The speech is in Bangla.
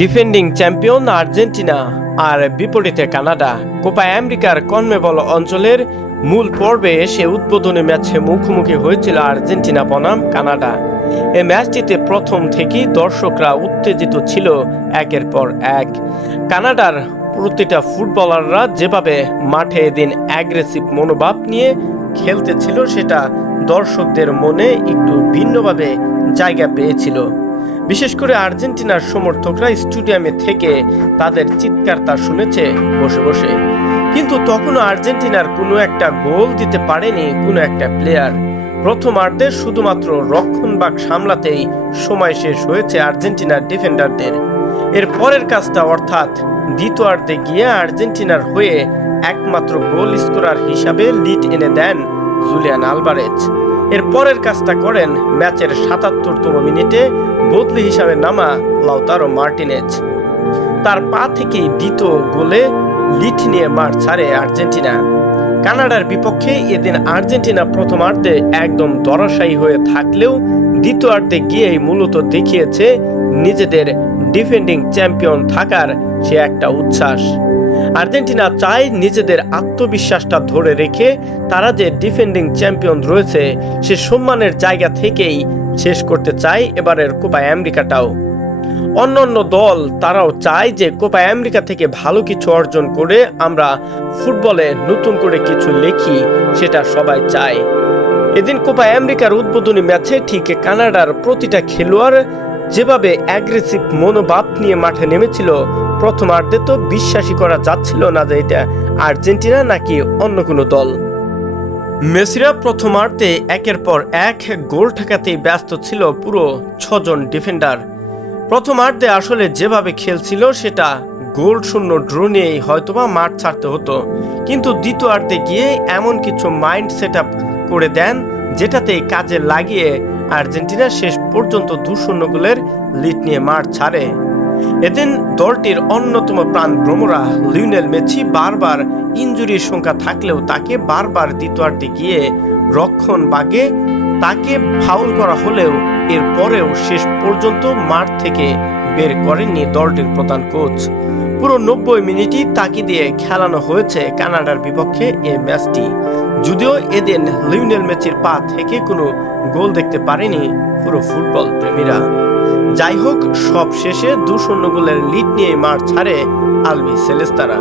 ডিফেন্ডিং চ্যাম্পিয়ন আর্জেন্টিনা আর বিপরীতে কানাডা কোপা আমেরিকার কনমেবল অঞ্চলের মূল পর্বে এসে উদ্বোধনী ম্যাচে মুখোমুখি হয়েছিল আর্জেন্টিনা বনাম কানাডা। এই ম্যাচটিতে প্রথম থেকেই দর্শকরা উত্তেজিত ছিল একের পর এক। কানাডার প্রতিটা ফুটবলাররা যেভাবে মাঠে এদিন অ্যাগ্রেসিভ মনোভাব নিয়ে খেলতেছিল সেটা দর্শকদের মনে একটু ভিন্নভাবে জায়গা পেয়েছিল। বিশেষ করে আর্জেন্টিনার সমর্থকরা স্টেডিয়ামে থেকে তাদের চিৎকার তা শুনেছে বসে বসে। কিন্তু তখনও আর্জেন্টিনার কোনো একটা গোল দিতে পারেনি কোনো একটা প্লেয়ার। প্রথমার্ধে শুধুমাত্র রক্ষণভাগ সামলাতেই সময় শেষ হয়েছে আর্জেন্টিনার ডিফেন্ডারদের। এর পরের কাজটা অর্থাৎ দ্বিতীয়ার্ধে গিয়ে আর্জেন্টিনার হয়ে একমাত্র গোল স্কোরার হিসাবে লিড এনে দেন জুলিয়ান আলভারেজ। এর পরের কাজটা করেন ম্যাচের ৭৭তম মিনিটে বদলি হিসাবে নামা লাউতারো মার্টিনেজ। তার পা থেকে দ্বিতীয় গোলে লিড নিয়ে মাঠ ছাড়ে আর্জেন্টিনা। কানাডার বিপক্ষে এদিন আর্জেন্টিনা প্রথমার্ধে একদম ধরাশায়ী হয়ে থাকলেও দ্বিতীয়ার্ধে গিয়েই মূলত দেখিয়েছে নিজেদের ডিফেন্ডিং চ্যাম্পিয়ন থাকার সে একটা উচ্ছ্বাস। আর্জেন্টিনা চায় নিজেদের আত্মবিশ্বাসটা ধরে রেখে তারা যে ডিফেন্ডিং চ্যাম্পিয়ন রয়েছে সে সম্মানের জায়গা থেকেই শেষ করতে চায় এবারের কোপা আমেরিকাটাও। অন্যান্য দল তারাও চায় যে কোপা আমেরিকা থেকে ভালো কিছু অর্জন করে আমরা ফুটবলে নতুন করে কিছু লিখি, সেটা সবাই চায়। এদিন কোপা আমেরিকার উদ্বোধনী ম্যাচে ঠিক কানাডার প্রতিটা খেলোয়াড় যেভাবে অ্যাগ্রেসিভ মনোভাব নিয়ে মাঠে নেমেছিল, প্রথমার্ধে তো বিশ্বাসই করা যাচ্ছিল না যে এটা আর্জেন্টিনা নাকি অন্য কোনো দল। মেসিরা প্রথমার্ধে একের পর এক গোল ঠেকাতেই ব্যস্ত ছিল পুরো ৬ জন ডিফেন্ডার। প্রথমার্ধে আসলে যেভাবে খেলছিল সেটা গোল শূন্য ড্র নিয়েই হয়তোবা মাঠ ছাড়তে হতো, কিন্তু দ্বিতীয়ার্ধে গিয়ে এমন কিছু মাইন্ড সেট আপ করে দেন যেটাতেই কাজে লাগিয়ে আর্জেন্টিনা শেষ পর্যন্ত ২-০ গোলের লিড নিয়ে মাঠ ছাড়ে। এদিন দলটির অন্যতম প্রাণভ্রমরা লিওনেল মেসি বারবার ইনজুরির সংখ্যা থাকলেও তাকে বারবার দ্বিতীয়ার্ধে গিয়ে রক্ষণ ভাগে তাকে ফাউল করা হলেও এর পরেও শেষ পর্যন্ত মাঠ থেকে বের করেননি দলটির প্রধান কোচ। পুরো ৯০ মিনিটই তাকে দিয়ে খেলানো হয়েছে কানাডার বিপক্ষে এই ম্যাচটি। যদিও এদিন লিওনেল মেসির পা থেকে কোনো গোল দেখতে পারেনি পুরো ফুটবল প্রেমীরা। যাই হোক, সব শেষে ২-০ গোলের লিড নিয়ে মাঠ ছাড়ে আলবিসেলেস্তারা।